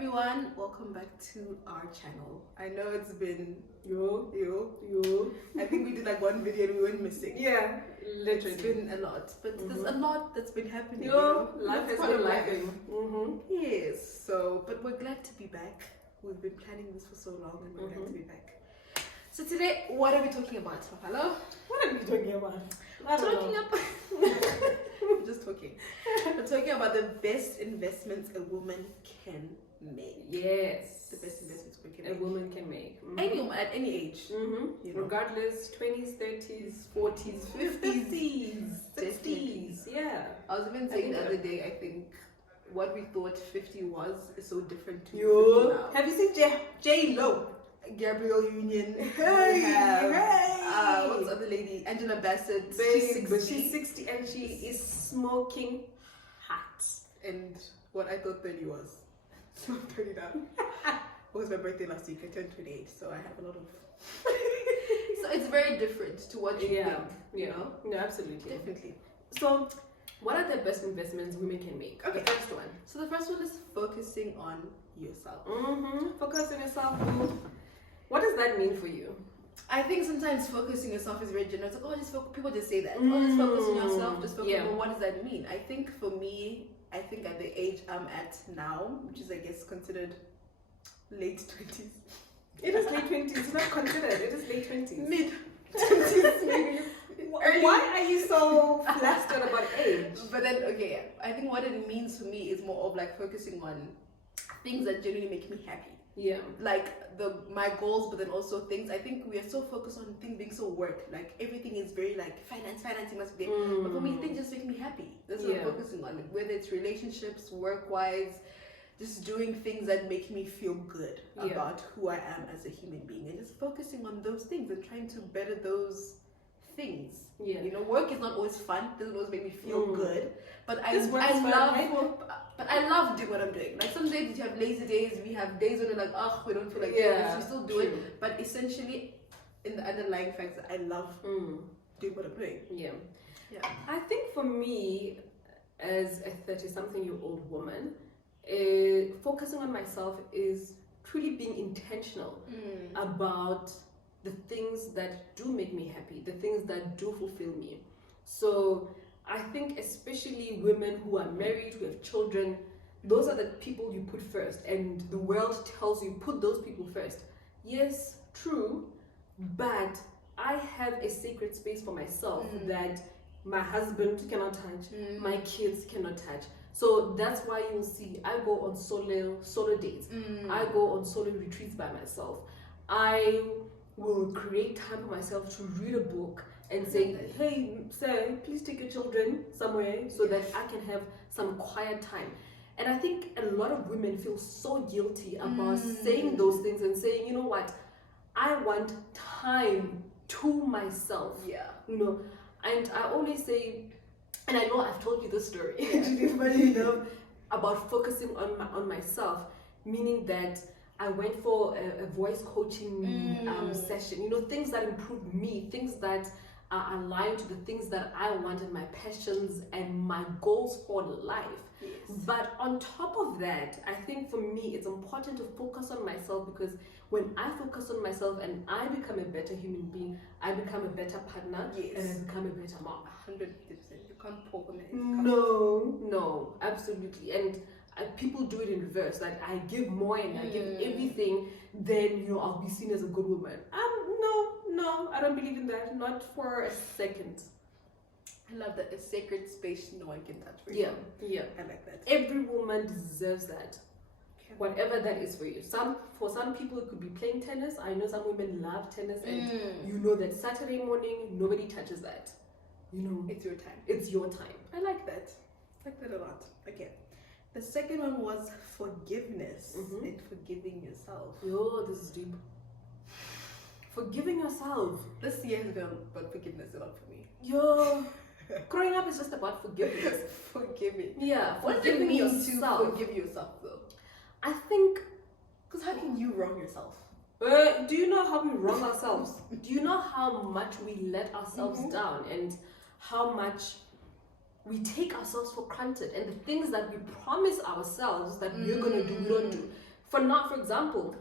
everyone, welcome back to our channel. I know it's been Yo. I think we did like one video and we went missing. Yeah, literally. It's been a lot, but there's a lot that's been happening. Life has part been of life. Yes, so, but we're glad to be back. We've been planning this for so long and we're glad to be back. So today, what are we talking about? Hello? What are we talking about? We're just talking. We're talking about the best investments a woman can make. Yes. The best investments a woman can make. Any woman at any age. You know? Regardless, 20s, 30s, 40s, 50s, 60s. Yeah. I was even saying the other day, I think what we thought 50 was is so different to 50 now. Have you seen J-Lo? Gabrielle Union. Hey, what's the other lady? Angela Bassett. She's 60 and she is smoking hot. And what I thought 30 was. So I'm 30 now. It was my birthday last week. I turned 28, so I have a lot of. So it's very different to what you think. You know? No, absolutely. Definitely. So, what are the best investments women can make? Okay. The first one. So the first one is focusing on yourself. Focus on yourself. What does that mean for you? I think sometimes focusing yourself is very general. It's like, people just say that. Oh, just focus on yourself. Just focus on what does that mean? I think for me, at the age I'm at now, which is I guess considered late 20s. It is late 20s. It's not considered. It is late 20s. Mid 20s maybe. Early. Why are you so flustered about age? But then, okay, I think what it means for me is more of like focusing on things that genuinely make me happy. Yeah. Like my goals, but then also things. I think we are so focused on things being so work. Like everything is very like financing must be. But for me, things just make me happy. That's what I'm focusing on. Like, whether it's relationships, work-wise, just doing things that make me feel good about who I am as a human being, and just focusing on those things and trying to better those things. Yeah. You know, work is not always fun. Doesn't always make me feel good. But I love doing what I'm doing. Like some days you have lazy days. We have days when we're like, oh, we don't feel like doing this. We still do it. But essentially, in the underlying facts, I love doing what I'm doing. Yeah. I think for me, as a 30-something-year-old woman, focusing on myself is truly being intentional about the things that do make me happy, the things that do fulfill me. So I think especially women who are married, who have children, those are the people you put first, and the world tells you put those people first. Yes, true, but I have a sacred space for myself that my husband cannot touch, my kids cannot touch. So that's why you'll see I go on solo dates. I go on solo retreats by myself. I will create time for myself to read a book and say, hey, sir, please take your children somewhere so that I can have some quiet time. And I think a lot of women feel so guilty about saying those things and saying, you know what, I want time to myself. Yeah. You know, and I always say, and I know I've told you this story, about focusing on myself, meaning that I went for a voice coaching session, you know, things that improve me, things that are aligned to the things that I want and my passions and my goals for life. Yes. But on top of that, I think for me, it's important to focus on myself, because when I focus on myself and I become a better human being, I become a better partner and I become a better mom. 100%. You can't pour on it. No, absolutely. And people do it in reverse. Like, I give more and I give everything, then, you know, I'll be seen as a good woman. No, I don't believe in that. Not for a second. I love that. A sacred space no one can touch for you. Yeah. I like that. Every woman deserves that. Okay. Whatever that is for you. For some people, it could be playing tennis. I know some women love tennis, and you know that Saturday morning, nobody touches that. You know, it's your time. It's your time. I like that. I like that a lot. Okay. The second one was forgiveness and forgiving yourself. Yo, this is deep. Forgiving yourself. This year has been about forgiveness a lot for me. Yo, growing up is just about forgiveness. Forgiving. Yeah. What does it mean to forgive yourself, though? I think, because how can you wrong yourself? Do you know how we wrong ourselves? Do you know how much we let ourselves down, and how much we take ourselves for granted, and the things that we promise ourselves that we're going to do, we don't do? for now, for example,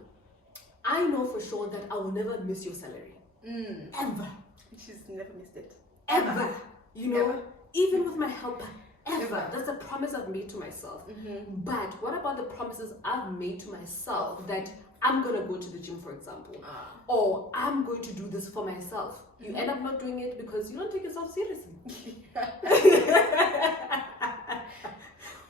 I know for sure that I will never miss your salary. Ever. She's never missed it. Ever. You know, Ever. even with my helper. Ever. Ever. That's a promise I've made to myself. But what about the promises I've made to myself that I'm going to go to the gym, for example, or I'm going to do this for myself? You end up not doing it because you don't take yourself seriously.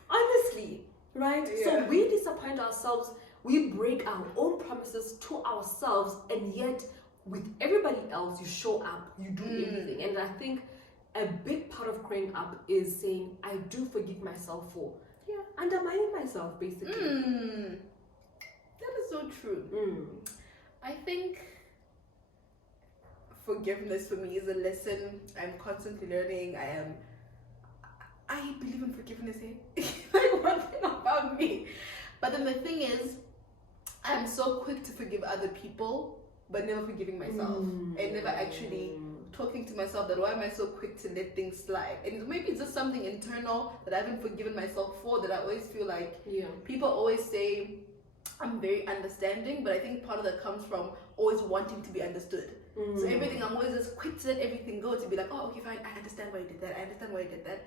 Honestly, right? Yeah. So we disappoint ourselves, we break our own promises to ourselves, and yet with everybody else, you show up, you do everything. And I think a big part of growing up is saying, I do forgive myself for undermining myself, basically. That is so true. I think forgiveness for me is a lesson I'm constantly learning. I believe in forgiveness, eh? Like one thing about me. But then the thing is, I'm so quick to forgive other people, but never forgiving myself. And never actually talking to myself that why am I so quick to let things slide? And maybe it's just something internal that I haven't forgiven myself for, that I always feel like people always say I'm very understanding, but I think part of that comes from always wanting to be understood. So everything, I'm always just quick to let everything go, to be like, oh, okay, fine, I understand why you did that, I understand why you did that.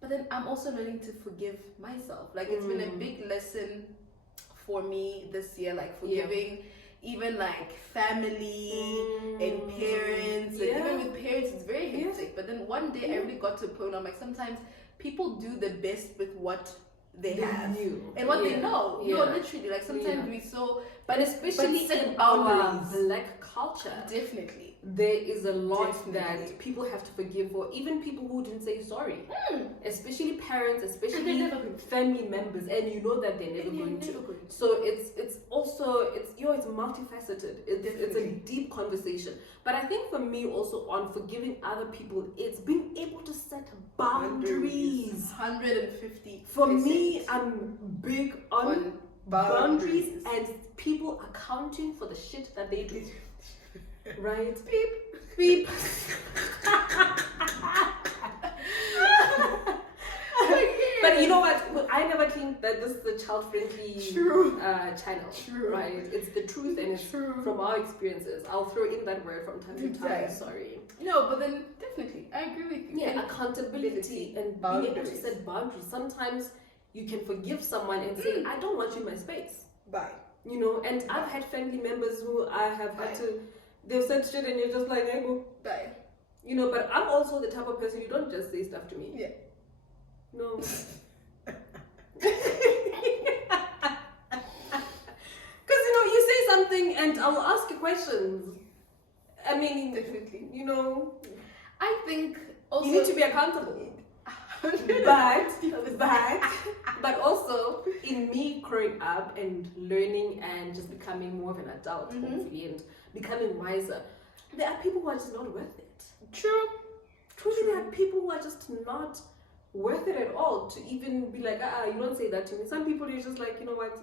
But then I'm also learning to forgive myself. Like, it's been a big lesson for me this year, like forgiving even like family and parents. And even with parents, it's very hectic. But then one day I really got to a point where I'm like, sometimes people do the best with what they have and what they know. No, literally, like sometimes we so, but especially in our black culture, definitely there is a lot that people have to forgive for, even people who didn't say sorry, especially parents, especially family members, and you know that they're never going to. So it's also it's multifaceted. It's a deep conversation. But I think for me also on forgiving other people, it's being able to set boundaries. 150. For me, I'm big on boundaries and people accounting for the shit that they do. Right? Beep. Beep. But you know what? I never think that this is a child-friendly channel. Right? It's the truth, and it's from our experiences. I'll throw in that word from time to time. Sorry. No, but then definitely, I agree with you. Yeah, accountability and being able to set boundaries. Sometimes you can forgive someone and say, I don't want you in my space. Bye. You know, and I've had family members who I have had to, they've said shit and you're just like, hey, go. Bye. You know, but I'm also the type of person, you don't just say stuff to me. Yeah. No. Because, you know, you say something and I will ask you questions. I mean, definitely. You know, I think also you need to be accountable. But also in me growing up and learning and just becoming more of an adult, hopefully, and becoming wiser, there are people who are just not worth it. Truly, there are people who are just not worth it at all to even be like, you don't say that to me. Some people you're just like, you know what,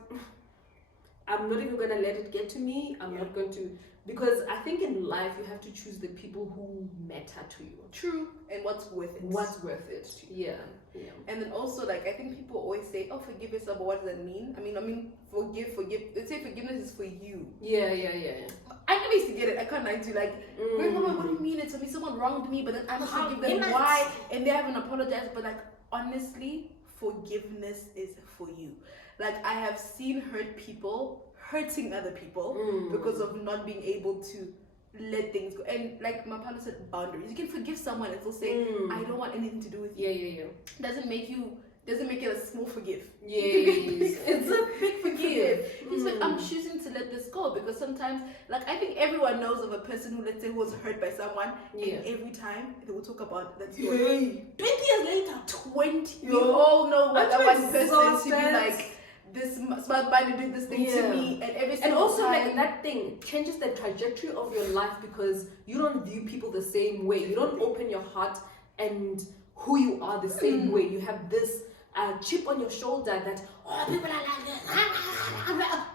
I'm not even gonna let it get to me. I'm not going to, because I think in life you have to choose the people who matter to you. True. And what's worth it. What's worth it. Yeah. And then also, like, I think people always say, oh, forgive yourself, but what does that mean? I mean, forgive. They say forgiveness is for you. Yeah. I never used to get it. I can't lie to you. Like, Grandmama, what do you mean? It's for me. Someone wronged me, but then I must forgive them. Why? And they haven't apologized. But, like, honestly, forgiveness is for you. Like, I have seen hurting other people because of not being able to let things go. And like my partner said, boundaries. You can forgive someone and still say, I don't want anything to do with you. Yeah. Doesn't make it a small forgive. It's a big forgive. It's like, I'm choosing to let this go, because sometimes, like, I think everyone knows of a person who, let's say, who was hurt by someone, and every time they will talk about that story. 20 years later, 20. We all know what that one person to be like. This smart mind did this thing to me, and every single also time, like that thing changes the trajectory of your life, because you don't view people the same way. You don't open your heart and who you are the same way. You have this chip on your shoulder that people are like this.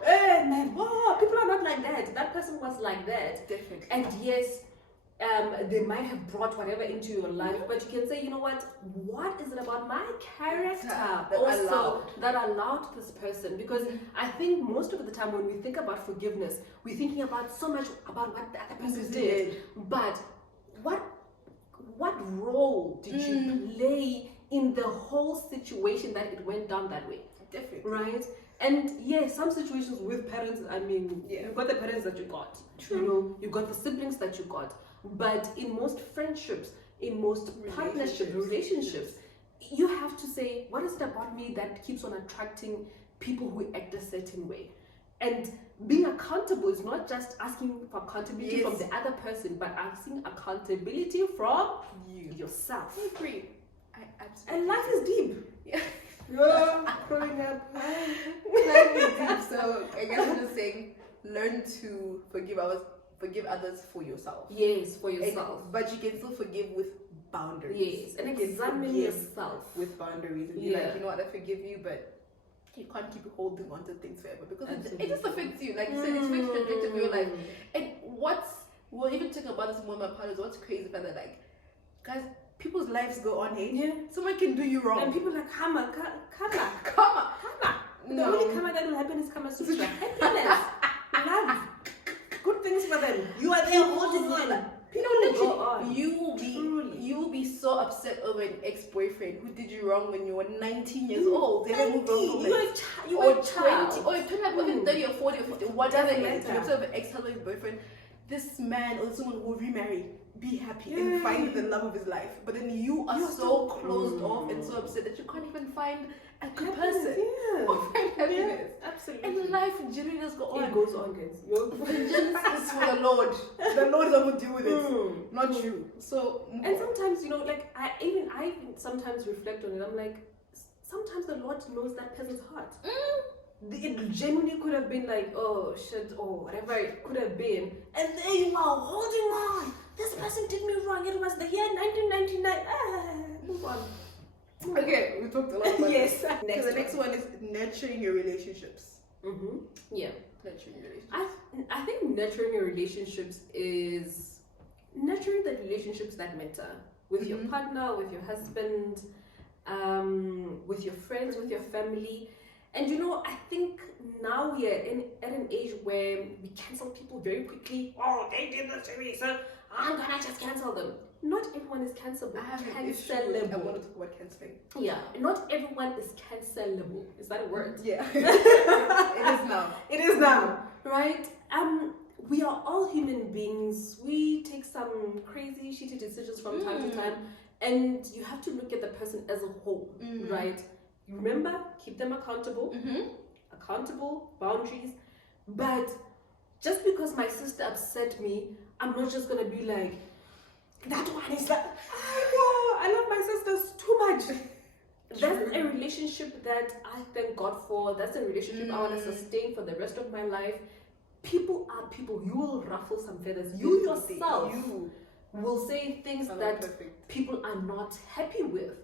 Hey man, people are not like that. That person was like that. Definitely. And yes, they might have brought whatever into your life, but you can say, you know what is it about my character that allowed this person? Because I think most of the time when we think about forgiveness, we're thinking about so much about what the other person did, but what role did you play in the whole situation that it went down that way? Definitely. Right? And yeah, some situations with parents, I mean, you got the parents that you got. True. You know, you got the siblings that you got. But in most friendships, in most partnerships, relationships, you have to say, what is it about me that keeps on attracting people who act a certain way? And being accountable is not just asking for accountability from the other person, but asking accountability from yourself. I agree. I absolutely And life is deep. Yeah. Growing up. Life is deep. So I guess I'm just saying, learn to forgive others for yourself. Yes, for yourself. But you can still forgive with boundaries. Yes, and examine yourself with boundaries and be like, you know what, I forgive you, but you can't keep holding on to things forever because it just affects you. Like you said, it's affects the trajectory of your life. And we'll even talk about this more in my partners. What's crazy about that? Like, guys, people's lives go on, hey? Yeah. Someone can do you wrong. And people are like, karma. No. The only karma that will happen is karma sutra. Happiness. Love. Good things for them. You are there holding on. You will be so upset over an ex-boyfriend who did you wrong when you were 19 years old. They haven't moved on from you were 20, or you turn up even 30 or 40 or 50, whatever it is. You're upset over an ex-husband, boyfriend. This man or someone will remarry, be happy and find the love of his life. But then you are so closed off and so upset that you can't even find a good person or find happiness. Absolutely. And life generally does go on. It goes on, guys. Your vengeance is for the Lord. The Lord is going to deal with it, not you. So, and sometimes, you know, like I sometimes reflect on it. I'm like, sometimes the Lord knows that person's heart. It genuinely could have been like, oh shit, or whatever it could have been, and there you are holding on. This person did me wrong. It was the year 1999. Move on. Okay, we talked a lot about yes. So the next one is nurturing your relationships. Yeah. Nurturing your relationships. I think nurturing your relationships is nurturing the relationships that matter with your partner, with your husband, with your friends, with your family. And you know, I think now we are at an age where we cancel people very quickly. Oh, they did this to me, so I'm gonna just cancel them. Not everyone is cancelable. I have cancelable. I want to talk about canceling. Yeah, not everyone is cancelable. Is that a word? Yeah. It is now. It is now, right? We are all human beings. We take some crazy, shitty decisions from time to time, and you have to look at the person as a whole, right? Remember, keep them accountable. Accountable, boundaries. But just because my sister upset me, I'm not just gonna be like, that one is like, I love my sisters too much. That's a relationship that I thank God for. That's a relationship I want to sustain for the rest of my life. People are people. You will ruffle some feathers. You yourself will say things that people are not happy with.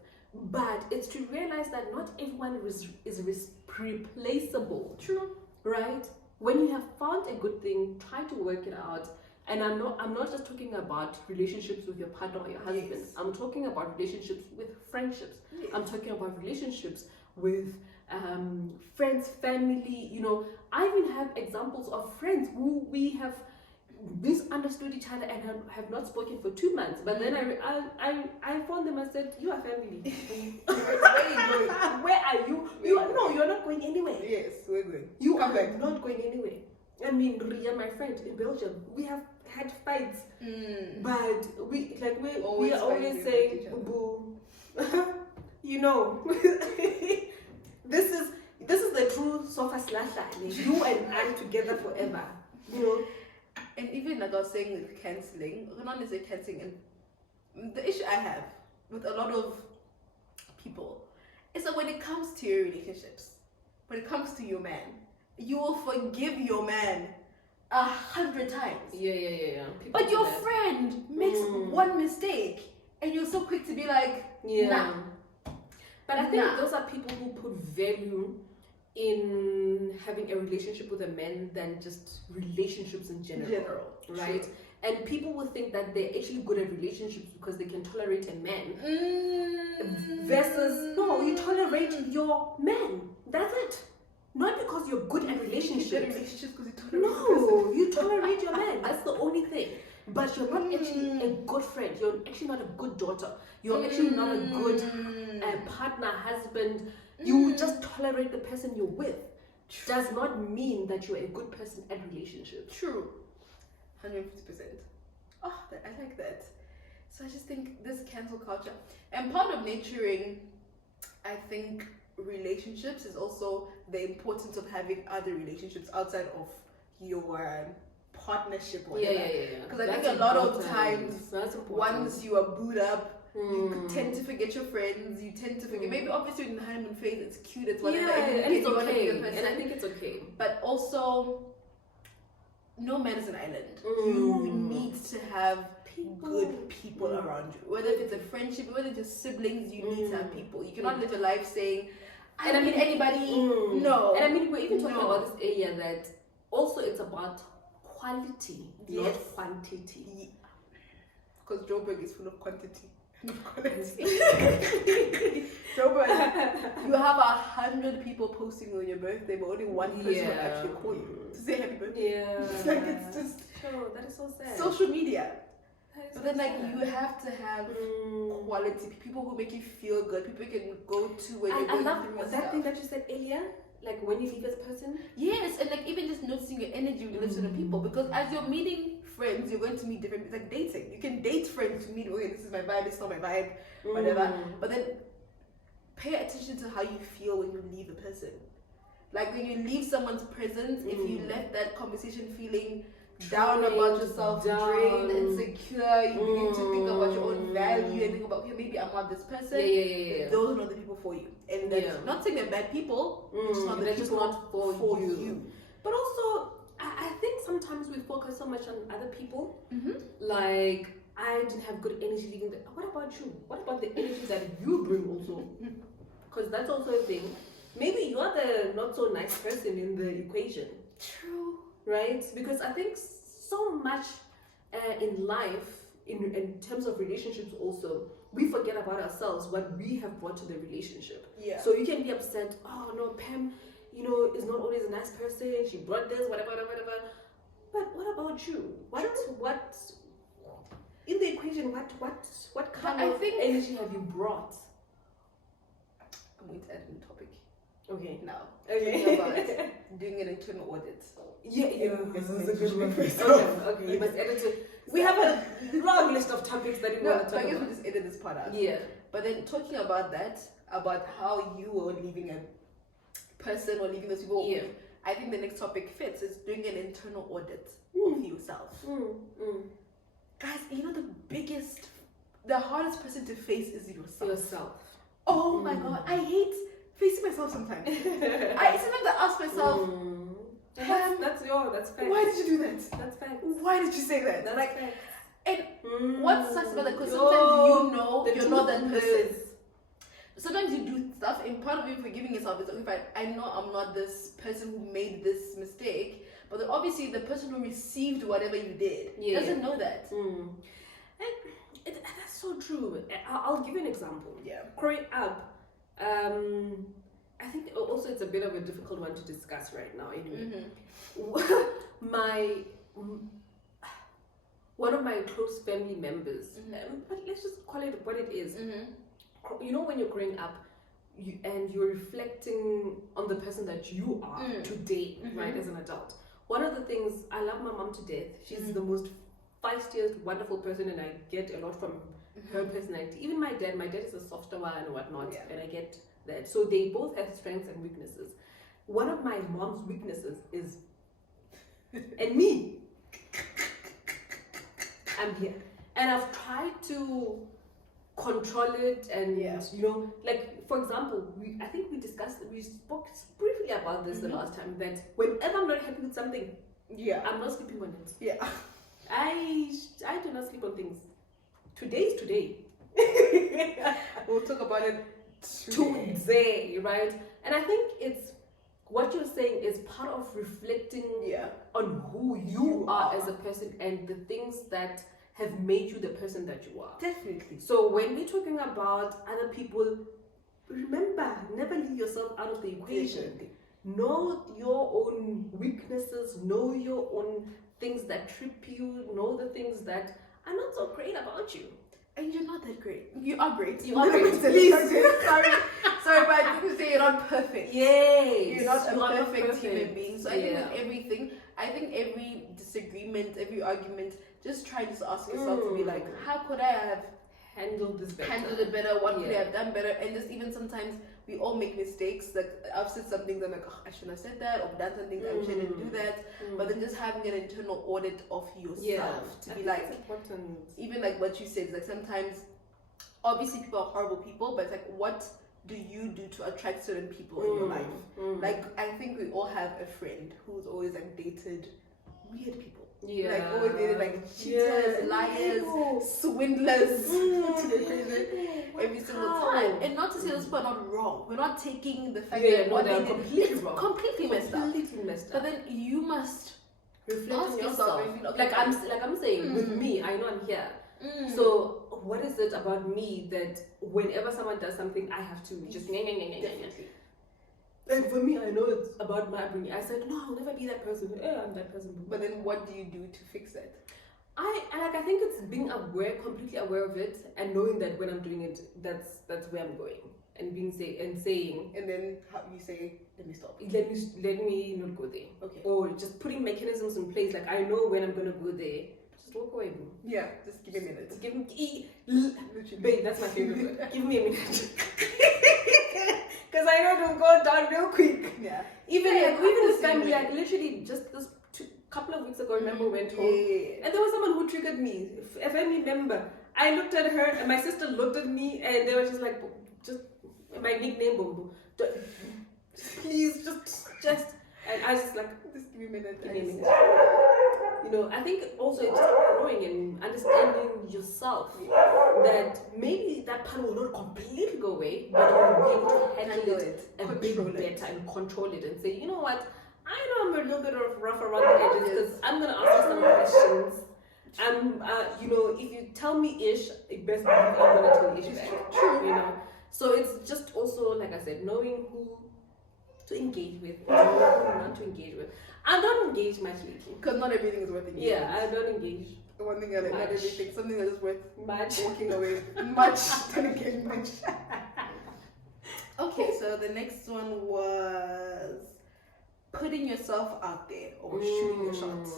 But it's to realize that not everyone is replaceable. True. Right? When you have found a good thing, try to work it out. And I'm not just talking about relationships with your partner or your husband. Yes. I'm talking about relationships with friendships. Yes. I'm talking about relationships with friends, family. You know, I even have examples of friends who we have misunderstood each other and have not spoken for 2 months. But then I phoned them and said, "You are family. Where are you going? Where are you? You're not going anywhere. Yes, we're going. You are not going anywhere." I mean, Ria, my friend in Belgium, we have had fights, but we are always saying, "Boo," you know. This is the true sofa slasher. You and I together forever. You know. And even like I was saying with cancelling, not necessarily cancelling, and the issue I have with a lot of people is that when it comes to your relationships, when it comes to your man, you will forgive your man 100 times. Yeah. But your friend makes one mistake, and you're so quick to be like, nah. But I think those are people who put value in having a relationship with a man than just relationships in general. Right? True. And people will think that they're actually good at relationships because they can tolerate a man. Versus, no, you tolerate your man. That's it. Not because you're good at relationships. You're good at relationships because you tolerate you tolerate your man. That's the only thing. But you're not actually a good friend. You're actually not a good daughter. You're actually not a good partner, husband. You just tolerate the person you're with. Does not mean that you're a good person at relationships. True. 150%. Oh, I like that. So I just think this cancel culture, and part of nurturing, I think, relationships is also the importance of having other relationships outside of your partnership or whatever. Because I think a lot of times, once you are booed up, you tend to forget your friends. You tend to forget. Maybe obviously in the honeymoon phase, it's cute. It's whatever. And it's okay. And I think it's okay. But also, no man is an island. You need to have good people around you. Whether it's a friendship, whether it's just siblings, you need to have people. You cannot live a life saying, I don't need anybody. No. And I mean, we're even talking about this area that also it's about quality, not quantity. Because Joburg is full of quantity. Joburg, you have 100 people posting on your birthday, but only one person will actually call you to say happy birthday. It's like, it's just that is so sad. Social media. But then, like, you have to have quality people who make you feel good, people you can go to when you're going through that thing that you said earlier, like when you leave this person. Yes, and like even just noticing your energy when you live with the people, because as you're meeting friends, you're going to meet different. It's like dating. You can date friends to meet. Okay, this is my vibe. It's not my vibe. Whatever. But then pay attention to how you feel when you leave a person. Like when you leave someone's presence, if you left that conversation feeling down about yourself, drained, insecure, you begin to think about your own value and think about, okay, maybe I'm not this person. Those are not the people for you. And that's not saying they're bad people, just not the people not for you. But also, I think sometimes we focus so much on other people. Like, I didn't have good energy leaving. What about you? What about the energy that you bring also? Because that's also a thing. Maybe you're the not so nice person in the equation. True. Right? Because I think so much in life, in terms of relationships also, we forget about ourselves, what we have brought to the relationship. So you can be upset, oh no, Pam, is not always a nice person, she brought this, whatever. But what about you? What in the equation, what kind of energy have you brought? I'm going to add a new topic. Okay. Now. Okay. About doing an internal audit. This is a good one. Okay. You must edit it. We have a long list of topics that we want to talk about. I guess we just edit this part out. Yeah. But then talking about that, about how you were leaving a person or leaving those people, I think the next topic fits is doing an internal audit of yourself. Guys, the hardest person to face is yourself. Oh my god, I hate facing myself sometimes. Sometimes I ask myself, that's fact. Why did you do that? That's fact. Why did you say that? That's like, fact. And what sucks about that? Because sometimes you're not that person. Sometimes you do stuff, and part of you forgiving yourself is, okay, I know I'm not this person who made this mistake, but then obviously the person who received whatever you did doesn't know that. That's so true. I'll give you an example. Growing up, I think also it's a bit of a difficult one to discuss right now. Anyway, one of my close family members, but let's just call it what it is. When you're growing up, and you're reflecting on the person that you are today, right, as an adult. One of the things, I love my mom to death. She's the most feistiest, wonderful person, and I get a lot from her personality. Even my dad is a softer one and whatnot, and I get that. So they both have strengths and weaknesses. One of my mom's weaknesses is, and me, I'm here. And I've tried to control it, and like for example, we spoke briefly about this the last time, that whenever I'm not happy with something, I'm not sleeping on it. I do not sleep on things. Today is today. We'll talk about it today, right? And I think it's what you're saying is part of reflecting Yeah. on who you are as a person and the things that have made you the person that you are. Definitely. So when we're talking about other people, remember, never leave yourself out of the equation. Definitely. Know your own weaknesses, know your own things that trip you, know the things that are not so great about you. And you're not that great. You are great. You are great. Please. Sorry, but I think say you're not perfect. Yes. You're not you a are perfect human being. So I think Yeah. with everything, I think every disagreement, every argument, just try to ask yourself to be like, how could I have handled this better? handled it better? What could I Yeah. have done better? And just even sometimes we all make mistakes. Like I've said some things I'm like, oh, I shouldn't have said that, or done something I shouldn't do that. But then just having an internal audit of yourself to I be think like, it's important. even like what you said, like sometimes obviously people are horrible people, but it's like what do you do to attract certain people in your life? Like I think we all have a friend who's always like dated weird people. Yeah. Like always dated like cheaters, liars, swindlers every single time. And not to say those people are not wrong. We're not taking the fact that what they're they did completely is wrong. completely messed up. Completely messed But up. then you must Reflect ask on yourself yourself. and feel, okay, Like I'm saying, with me, I know I'm here. So what is it about me that whenever someone does something, I have to just definitely. And for me, I know it's about my upbringing. I said, no, I'll never be that person. I'm that person. But then what do you do to fix that? I think it's being completely aware of it, and knowing that when I'm doing it, that's where I'm going, and saying, And then how you say, let me stop. let me not go there. Okay. Or just putting mechanisms in place. Like I know when I'm gonna go there. Just walk away, bro. Yeah, just give me a minute. Give me, Literally. babe. That's my favorite word. Give me a minute. Because I know it'll go down real quick. Yeah. Even Yeah, with family, like literally just this couple of weeks ago, I remember we went home, and there was someone who triggered me. A family member. I looked at her, and my sister looked at me, and they were just like, just my nickname, Bumbu. Please, just, and I was just like, Just give me a minute. give me a minute. You know, I think also just growing and understanding yourself that maybe that part will not completely go away, but you'll be able to handle it a bit better and control it and say, you know what, I know I'm a little bit rough around the edges because I'm gonna ask you some questions. You know, if you tell me ish, it best believe I'm gonna tell you ish back. True. You know, so it's just also like I said, knowing who to engage with, and who not to engage with. I don't engage much lately. Because not everything is worth engaging. Yeah, I don't engage The one thing I like, not much. everything, something that is worth much. walking away. Much. Then again, much. Okay, so the next one was putting yourself out there or shooting your shots.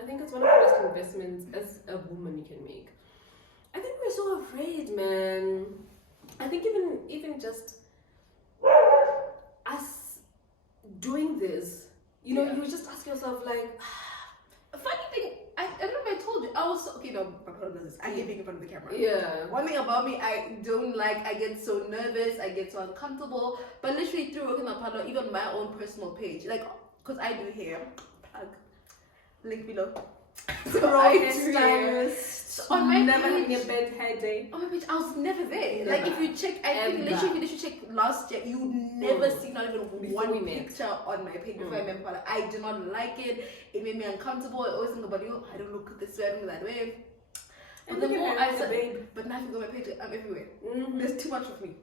I think it's one of the best investments as a woman you can make. I think we're so afraid, man. I think even just us doing this, you know, you just ask yourself like, A funny thing, I don't know if I told you, I was okay. No, my partner does this. I hate being in front of the camera. yeah. One thing about me, I don't like. I get so nervous. I get so uncomfortable. But literally through working on my partner, even my own personal page, like, cause I do hair, plug, link below. So I do hair. On my never page, having a bad hair day. on my page, I was never there. Never. Like if you check, I think Ever. literally if you check last year, you would never see not even Before we one met. picture on my page before I met Paula. I do not like it. It made me uncomfortable. I always think about you. I don't look this way. I don't look that way. And But the look more at I her, said, babe. but now if you go on my page, I'm everywhere. Mhm. There's too much of me.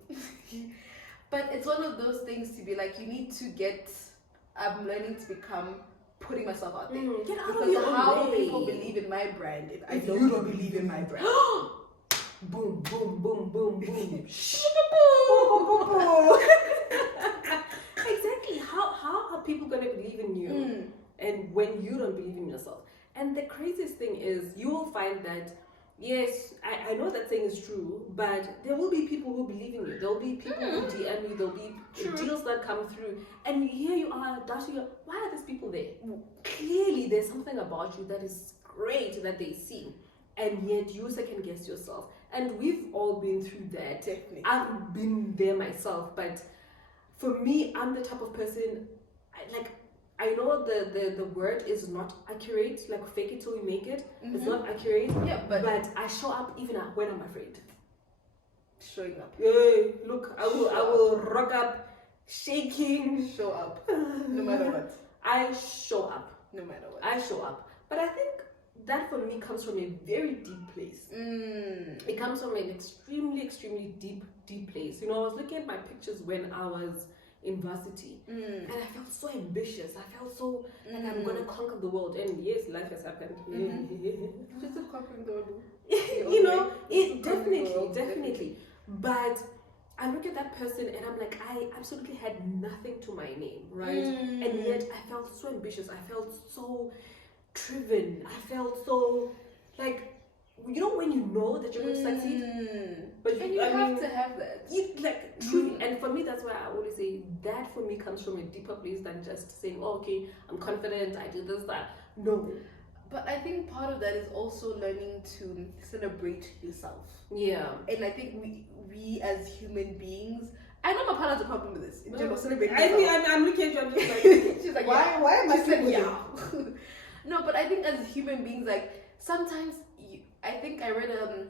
But it's one of those things to be like, you need to get. I'm learning to become putting myself out there. Get out of Because your own how will way. people believe in my brand if I If don't you don't believe in my brand? Boom, boom, boom, boom, boom. Exactly. How are people gonna believe in you? And when you don't believe in yourself? And the craziest thing is, you will find that, yes, I know that saying is true, but there will be people who believe in you. There will be people who DM you. There will be deals that come through. And here you are, dashing up. Why are these people there? Clearly, there's something about you that is great that they see. And yet, you second guess yourself. And we've all been through that. Definitely. I've been there myself. But for me, I'm the type of person, I know the word is not accurate, like fake it till we make it. It's not accurate. Yeah, but I show up even when I'm afraid. showing up. Hey, look, I will rock up shaking. Show up, no matter what. I show up. No matter what. I show up. But I think that for me comes from a very deep place. It comes from an extremely, extremely deep place. You know, I was looking at my pictures when I was in varsity, and I felt so ambitious. I felt so like I'm gonna conquer the world. And yes, life has happened. Just a conquering the world. You know, it definitely. But I look at that person and I'm like, I absolutely had nothing to my name, right? And yet I felt so ambitious. I felt so driven. I felt so like, you know, when you know that you're going to succeed, but you have to have that. You like truly, and for me, that's why I always say that for me comes from a deeper place than just saying, "Oh, okay, I'm confident. I do this, that." No, but I think part of that is also learning to celebrate yourself. Yeah, and I think we as human beings. I know my partner has a problem with this. In general, celebrating. I'm looking at you. I'm just like, she's like, why am I saying yeah? No, but I think as human beings, like sometimes I think I read a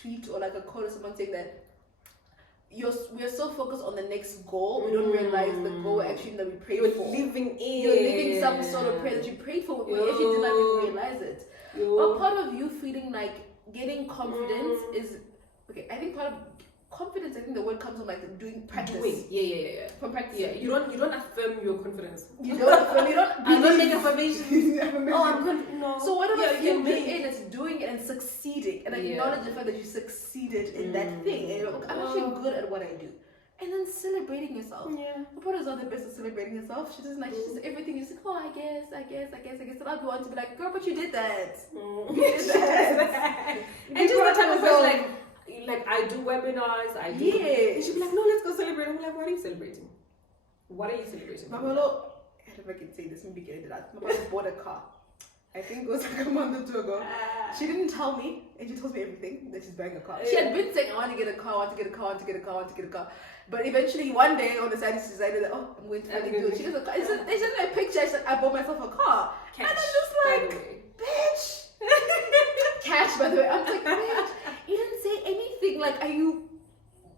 tweet or like a quote of someone saying that we are so focused on the next goal, we don't realize the goal actually that we prayed for. You're living some sort of prayer that you prayed for, we actually did not even realize it. But part of you feeling like getting confidence is okay. I think part of confidence, I think the word comes from like doing practice. Yeah. From practice. Yeah, you don't affirm your confidence. You don't make affirmations. No. So whatever you do in is doing it and succeeding and acknowledge the fact that you succeeded in that thing. And you're like, I'm actually good at what I do. And then celebrating yourself. Yeah. My brother's not the best at celebrating herself. She doesn't like, she does everything. She's like, oh, I guess. And I'll go on to be like, girl, but you did that. You did that. And just the type of person like I do webinars, I do. Yeah. And she'd be like, no, let's go celebrate. I'm like, what are you celebrating? What are you celebrating? Mama, look, I don't know if I can say this, maybe get into that. My mother bought a car. I think it was like a month or two ago. She didn't tell me, and she tells me everything that she's buying a car. She had been saying, I want to get a car. But eventually, one day on the side, she decided that, oh, I'm going to finally do it. She goes, they sent me a picture. She said, I bought myself a car. Cash, and I'm just like, bitch. Cash, by the way. I'm like, bitch, you didn't say anything. Like, are you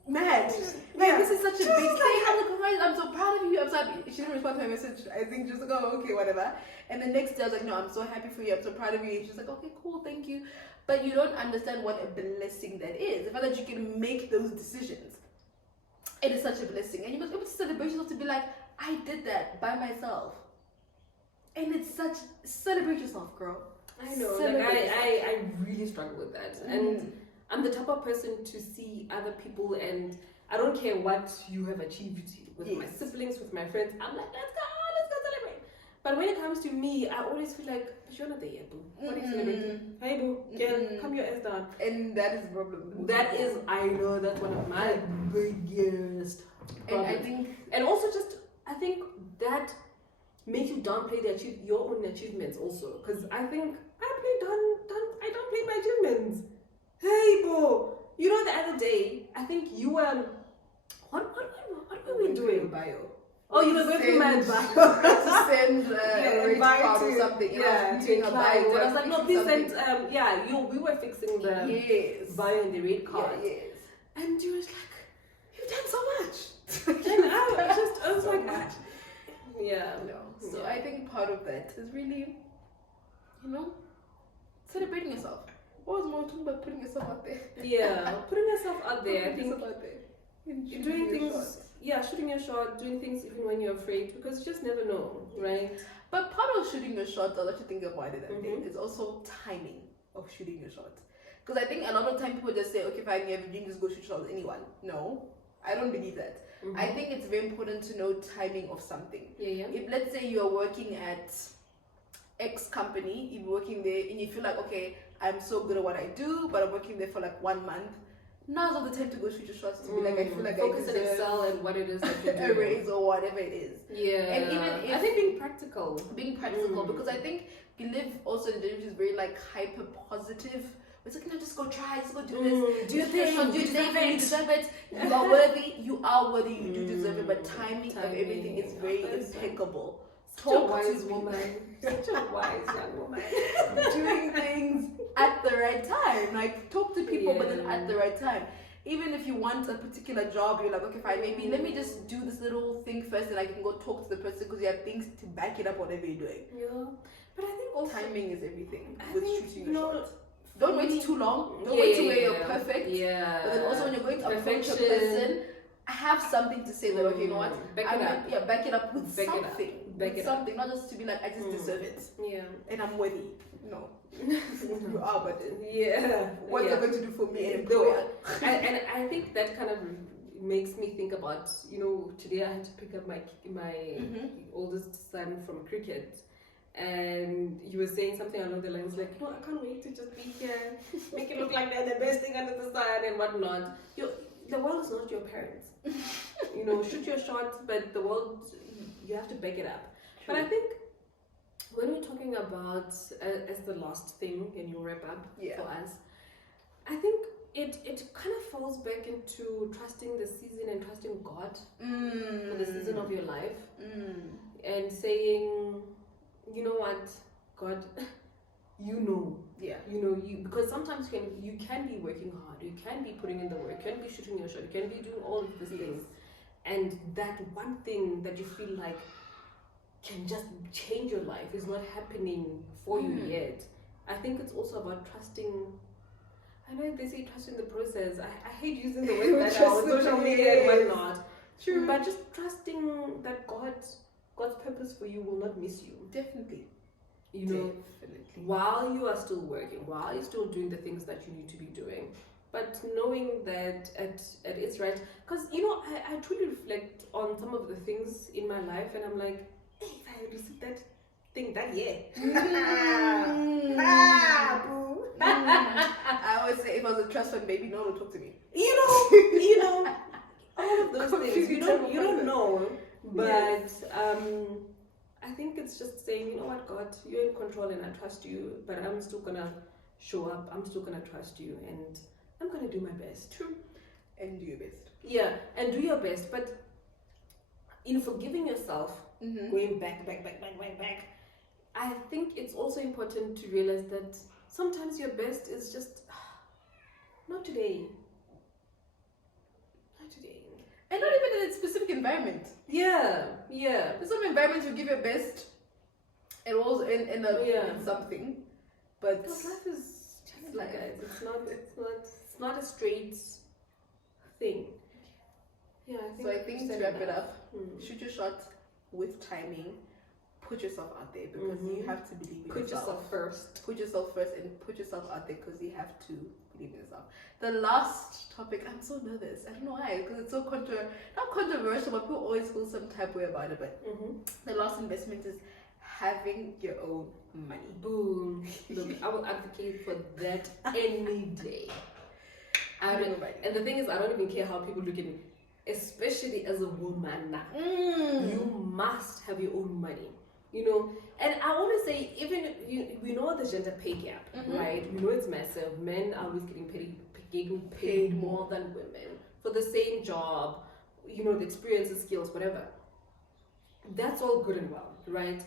mad? Like, this is such a big thing. I'm so proud of you. I'm so happy. She didn't respond to my message. I think just like, oh, okay, whatever. And the next day I was like, no, I'm so happy for you. I'm so proud of you. And she's like, okay, cool, thank you. But you don't understand what a blessing that is. The fact that you can make those decisions. It is such a blessing. And you must be able to celebrate yourself to be like, I did that by myself. And it's such, celebrate yourself, girl. I know. Like, I really struggle with that. And I'm the type of person to see other people, and I don't care what you have achieved with my siblings, with my friends. I'm like, let's go celebrate. But when it comes to me, I always feel like, but you're not there yet, boo. What are you celebrating? Hey, boo, calm your ass down. And that is a problem. That is, I know, that's one of my biggest problems. And I think, and also just, I think that makes you downplay your own achievements also. Because I think I downplay my achievements. Hey, bro, you know, the other day, I think you were, what were we doing? Bio. Oh, you were going through my bio. To send a rate card or something. Yeah, to a client. And I was like, no, please send, we were fixing the bio and the rate card. Yeah, yes. And you was like, you've done so much. And I was like, yeah. No. So I think part of that is really, celebrating yourself. What was more talking about putting yourself out there? Yeah, putting yourself out there. I think out there. Doing things, shooting your shot, doing things even when you're afraid, because you just never know, right? But part of shooting your shot, I'll let you think about it, is also timing of shooting your shot. Because I think a lot of time people just say, okay, fine, you have a dream, just go shoot shots with anyone. No, I don't believe that. I think it's very important to know timing of something. Yeah. If let's say you're working at X company, you're working there and you feel like, okay, I'm so good at what I do, but I'm working there for like 1 month. Now's not the time to go shoot your shots, to be like, I feel like focus and excel at what it is that you're doing. A raise or whatever it is. Yeah. And even if I think being practical, because I think we live also in a generation which is very like hyper positive. It's like, no, just go try, just go do this, do it, you deserve it. You are worthy, you do deserve it, but timing of everything is very impeccable. Such a wise woman. Such a wise young woman. Doing things at the right time. Like, talk to people, but then at the right time. even if you want a particular job, you're like, okay, fine, maybe let me just do this little thing first, and I can go talk to the person because you have things to back it up, whatever you're doing. Yeah, but I think also Timing is everything I with think, shooting a shot. for Don't me- wait too long. Don't Yeah, wait till where yeah, you're perfect. Yeah. But then also when you're going to approach a Perfection. person, have something to say that, okay, you know what? Back I it mean, up. yeah, back it up with Back it up. something. Back With it up. something, not just to be like, I just deserve it. Yeah. And I'm worthy. No. You are, but Yeah. what's yeah. that going to do for me and Though, employer? and I think that kind of makes me think about, today I had to pick up my oldest son from cricket, and he was saying something along the lines like, no, I can't wait to just be here, make it look like they're the best thing under the sun and whatnot. The world is not your parents. Shoot your shot, but the world, you have to back it up. But I think when we're talking about as the last thing, and you wrap up for us, I think it kind of falls back into trusting the season and trusting God for the season of your life, and saying, you know what, God, because sometimes you can be working hard, you can be putting in the work, you can be shooting your shot, you can be doing all of these things, and that one thing that you feel like can just change your life is not happening for you yet. I think it's also about trusting. I know they say trusting the process. I hate using the word that on social media and whatnot. True. But just trusting that God's purpose for you will not miss you. Definitely. Definitely. While you are still working, while you're still doing the things that you need to be doing, but knowing that at its right, because I truly reflect on some of the things in my life, and I'm like, hey, if I had received that thing that year, boo. I always say, if I was a trust fund baby, no one would talk to me. All of those things you don't know, but I think it's just saying, you know what, God, you're in control and I trust you, but I'm still gonna show up, I'm still gonna trust you, and I'm gonna do my best. True. And do your best. Yeah, and do your best, but in forgiving yourself, going back, I think it's also important to realize that sometimes your best is just not today. And not even in a specific environment. Yeah. There's some environments you give your best and also in something. But because life is challenging, guys. It's not a straight thing. Yeah, I think to wrap it up, shoot your shot with timing. Put yourself out there because you have to believe in yourself. Put yourself first. Put yourself first and put yourself out there because you have to believe in yourself. The last topic, I'm so nervous. I don't know why, because it's so not controversial, but people always feel some type of way about it. But the last investment is having your own money. Boom. Look, I will advocate for that any day. And the thing is, I don't even care how people look at me, especially as a woman. You must have your own money. And I always say, even we know the gender pay gap, right? We know it's massive. Men are always getting paid more than women for the same job, the experiences, skills, whatever. That's all good and well, right?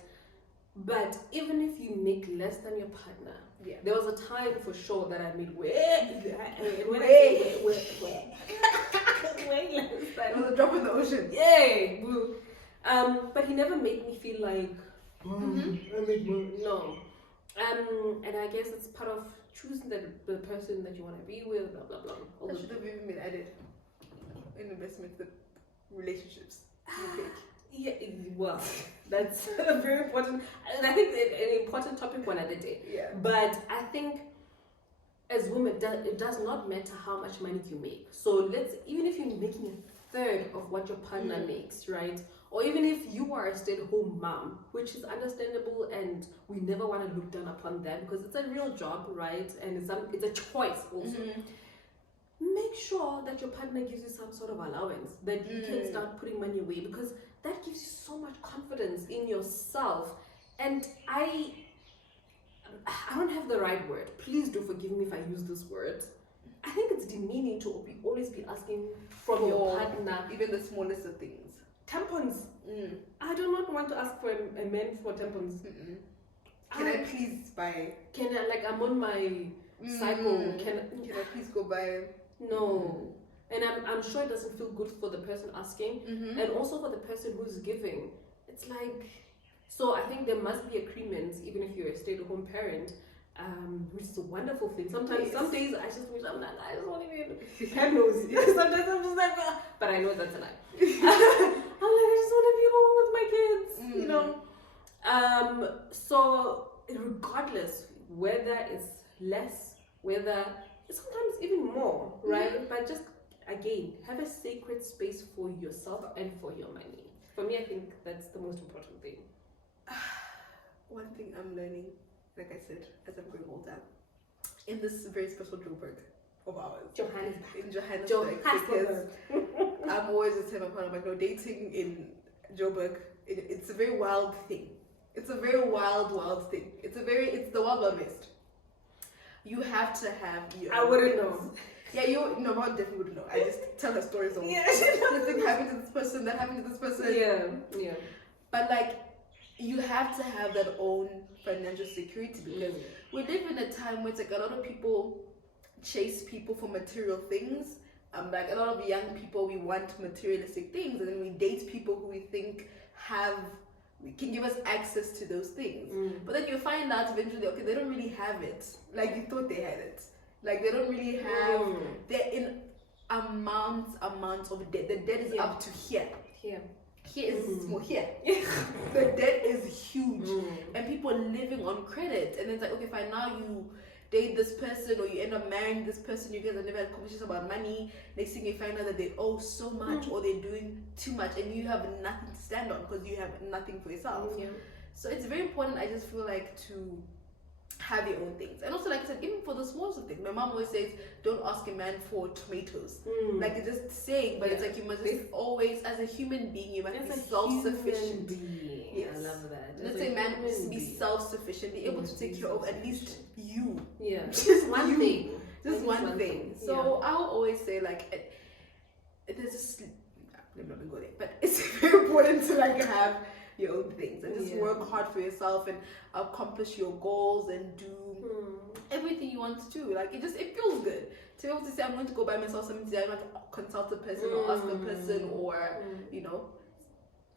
But even if you make less than your partner, there was a time for sure that I made way less. It was a drop in the ocean. Yay! But he never made me feel like I make more. No. And I guess it's part of choosing the person that you want to be with, blah blah blah. That should have even been added in investment, the relationships. Yeah, well, that's a very important. I think an important topic for another day. Yeah. But I think as women, it does not matter how much money you make. So even if you're making a third of what your partner makes, right? Or even if you are a stay-at-home mom, which is understandable, and we never want to look down upon that because it's a real job, right? And it's a choice also. Make sure that your partner gives you some sort of allowance, that you can start putting money away, because that gives you so much confidence in yourself. And I don't have the right word. Please do forgive me if I use this word. I think it's demeaning to always be asking from your partner, even the smallest of things. Tampons. I do not want to ask for a man for tampons. Can I please buy? I'm on my cycle. Can I please go buy? No. And I'm sure it doesn't feel good for the person asking, and also for the person who's giving. It's like, so I think there must be agreements, even if you're a stay-at-home parent, which is a wonderful thing. Sometimes, some days I just wish I'm like, I just want to be head knows. Sometimes I'm just like, ah. But I know that's a lie. I'm like, I just want to be home with my kids, you know. So regardless, whether it's less, whether it's sometimes even more, right? But just again, have a sacred space for yourself and for your money. For me, I think that's the most important thing. One thing I'm learning, like I said, as I'm growing older, in this very special Joburg of ours, in Johannesburg, because I'm always the same. I'm like, no, dating in Joburg, it's a very wild thing. It's a very wild thing. It's the wild west. You have to have your. I wouldn't know. Yeah, I definitely wouldn't know. I just tell her stories of this thing happened to this person, that happened to this person. Yeah. But like, you have to have that own financial security, because we live in a time where it's like a lot of people chase people for material things. Like a lot of young people, we want materialistic things, and then we date people who we think can give us access to those things. But then you find out eventually, okay, they don't really have it like you thought they had it. Like they don't really have. They're in amounts of debt. The debt is up to here. Here is small. Here, the debt is huge, and people are living on credit. And it's like, okay, fine. Now you date this person, or you end up marrying this person. You guys have never had conversations about money. Next thing you find out that they owe so much, or they're doing too much, and you have nothing to stand on because you have nothing for yourself. So it's very important. I just feel like to have your own things. And also, like I said, even for the smallest of things, my mom always says, don't ask a man for tomatoes. Like, it's just saying, but it's like, you must just always, as a human being, you must be self-sufficient. Yes. I love that. Let's say man must be self-sufficient, be able to take care of at least you. Just one thing. Just one thing. So I'll always say, like, there's just, I'm not gonna go there, but it's very important to like have your own things and just work hard for yourself and accomplish your goals and do everything you want to do. Like, it feels good to be able to say, I'm going to go buy myself something today. I'm not consult a person or ask a person or you know.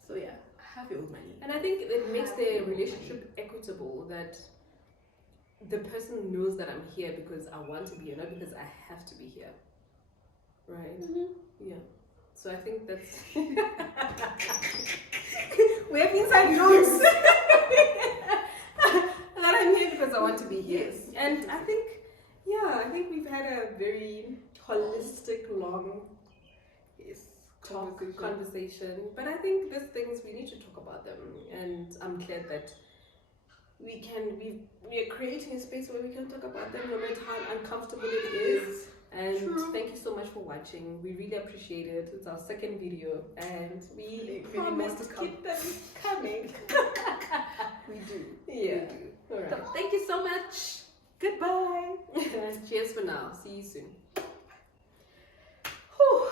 So yeah, have your own money. And I think it makes the relationship equitable, that the person knows that I'm here because I want to be here, not because I have to be here. Right? Yeah. So I think that's we have inside jokes that I'm here because I want to be here. And I think we've had a very holistic, long conversation. But I think these things, we need to talk about them, and I'm glad that we are creating a space where we can talk about them no matter how uncomfortable it is. And thank you so much for watching. We really appreciate it. It's our second video, and we promise to keep them coming. We do. Yeah. We do. All right. So, thank you so much. Goodbye. Cheers for now. See you soon. Whew.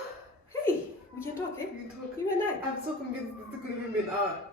Hey, we can talk, eh? We can talk. You and I. I'm so convinced this is going to be an hour.